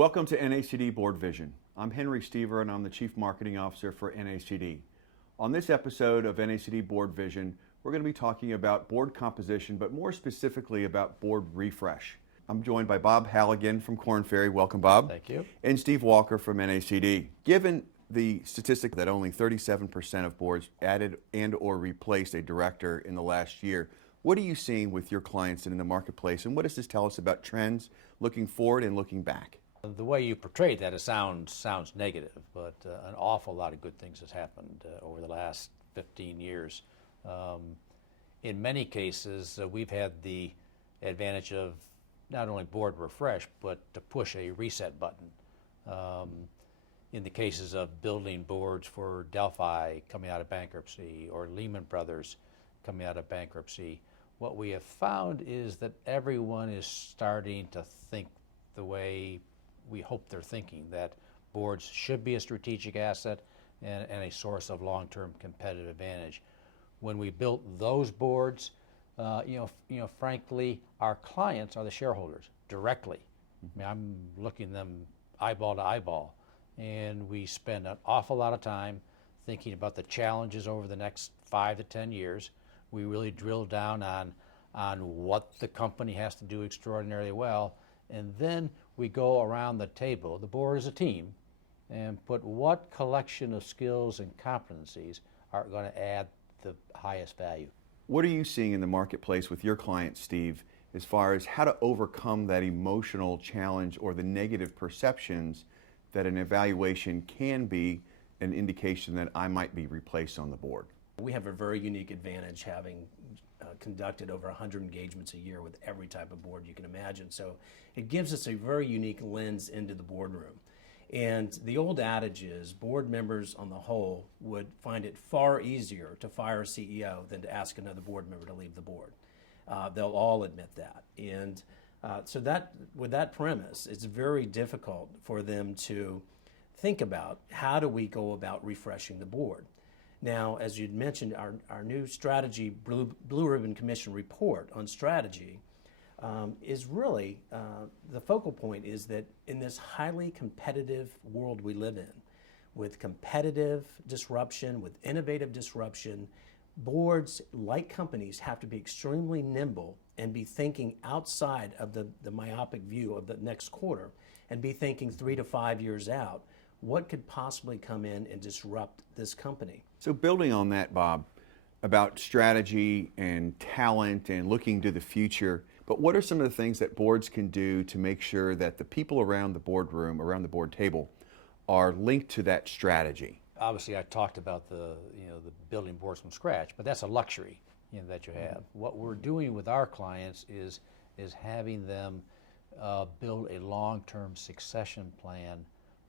Welcome to NACD BoardVision. I'm Henry Stever and I'm the Chief Marketing Officer for NACD. On this episode of NACD BoardVision, we're going to be talking about board composition, but more specifically about board refresh. I'm joined by Bob Hallagan from Korn, Ferry. Welcome, Bob. Thank you. And Steve Walker from NACD. Given the statistic that only 37% of boards added and or replaced a director in the last year, what are you seeing with your clients and in the marketplace, and what does this tell us about trends looking forward and looking back? The way you portrayed that, it sounds negative, but an awful lot of good things has happened over the last 15 years. In many cases, we've had the advantage of not only board refresh, but to push a reset button. In the cases of building boards for Delphi coming out of bankruptcy or Lehman Brothers coming out of bankruptcy, what we have found is that everyone is starting to think the way we hope they're thinking, that boards should be a strategic asset and a source of long-term competitive advantage. When we built those boards, frankly, our clients are the shareholders directly. I mean, I'm looking them eyeball to eyeball, and we spend an awful lot of time thinking about the challenges over the next 5 to 10 years. We really drill down on what the company has to do extraordinarily well, and then we go around the table, the board is a team, and put what collection of skills and competencies are going to add the highest value. What are you seeing in the marketplace with your clients, Steve, as far as how to overcome that emotional challenge or the negative perceptions that an evaluation can be an indication that I might be replaced on the board? We have a very unique advantage having conducted over 100 engagements a year with every type of board you can imagine. So it gives us a very unique lens into the boardroom. And the old adage is board members on the whole would find it far easier to fire a CEO than to ask another board member to leave the board. They'll all admit that. And so that, with that premise, it's very difficult for them to think about how do we go about refreshing the board. Now, as you'd mentioned, our new strategy Blue Ribbon Commission report on strategy is really, the focal point is that in this highly competitive world we live in, with competitive disruption, with innovative disruption, boards, like companies, have to be extremely nimble and be thinking outside of the myopic view of the next quarter and be thinking 3 to 5 years out. What could possibly come in and disrupt this company? So building on that, Bob, about strategy and talent and looking to the future, but what are some of the things that boards can do to make sure that the people around the boardroom, around the board table, are linked to that strategy? Obviously, I talked about the building boards from scratch, but that's a luxury that you have. What we're doing with our clients is having them build a long-term succession plan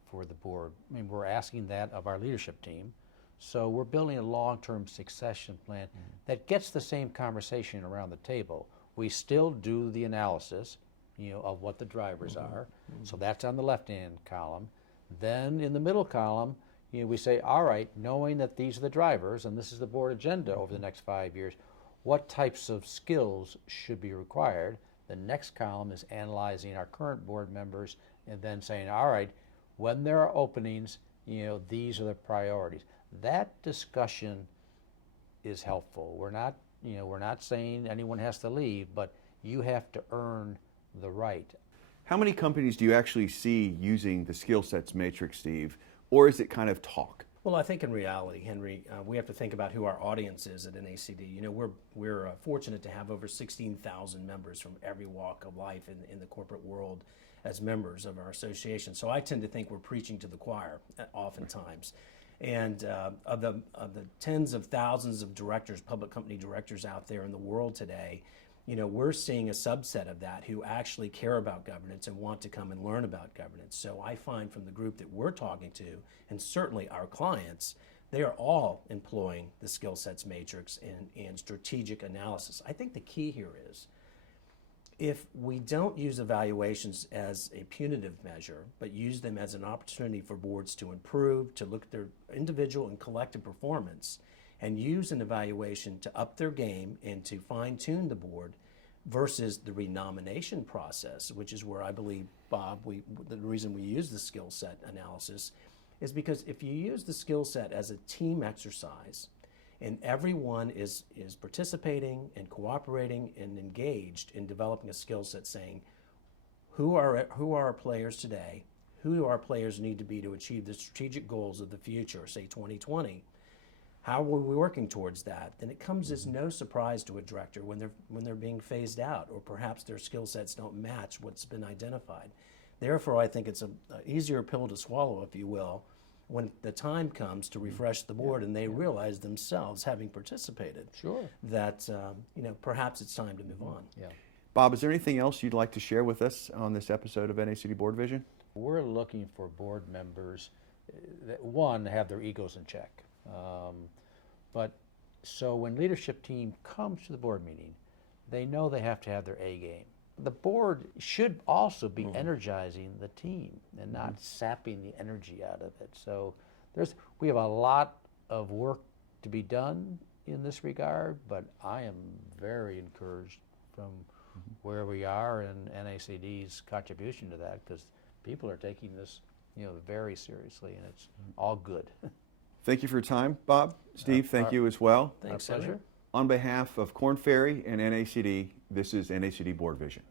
for the board. I mean, we're asking that of our leadership team. So we're building a long-term succession plan that gets the same conversation around the table. We still do the analysis, of what the drivers are. So that's on the left-hand column. Then in the middle column, we say, all right, knowing that these are the drivers and this is the board agenda over the next 5 years, what types of skills should be required? The next column is analyzing our current board members and then saying, all right, when there are openings, these are the priorities. That discussion is helpful. We're not saying anyone has to leave, but you have to earn the right. How many companies do you actually see using the skill sets matrix, Steve, or is it kind of talk? Well, I think in reality, Henry, we have to think about who our audience is at NACD. We're fortunate to have over 16,000 members from every walk of life in the corporate world as members of our association. So I tend to think we're preaching to the choir oftentimes. And of the tens of thousands of directors, public company directors out there in the world today, we're seeing a subset of that who actually care about governance and want to come and learn about governance. So I find from the group that we're talking to, and certainly our clients, they are all employing the skill sets matrix and strategic analysis. I think the key here is, if we don't use evaluations as a punitive measure, but use them as an opportunity for boards to improve, to look at their individual and collective performance, and use an evaluation to up their game and to fine-tune the board, versus the renomination process, which is where I believe, Bob, the reason we use the skill set analysis is because if you use the skill set as a team exercise and everyone is participating and cooperating and engaged in developing a skill set, saying who are our players today, who do our players need to be to achieve the strategic goals of the future, say 2020, how are we working towards that? Then it comes as no surprise to a director when they're being phased out, or perhaps their skill sets don't match what's been identified. Therefore, I think it's an easier pill to swallow, if you will, when the time comes to refresh the board and they realize themselves, having participated, that perhaps it's time to move on. Yeah. Bob, is there anything else you'd like to share with us on this episode of NACD Board Vision? We're looking for board members that, one, have their egos in check. But so when leadership team comes to the board meeting, they know they have to have their A game. The board should also be energizing the team and not sapping the energy out of it. So we have a lot of work to be done in this regard, but I am very encouraged from where we are and NACD's contribution to that, because people are taking this very seriously, and it's all good. Thank you for your time, Bob. Steve, thank you as well. Thanks, Our pleasure. Henry. On behalf of Korn, Ferry, and NACD, this is NACD Board Vision.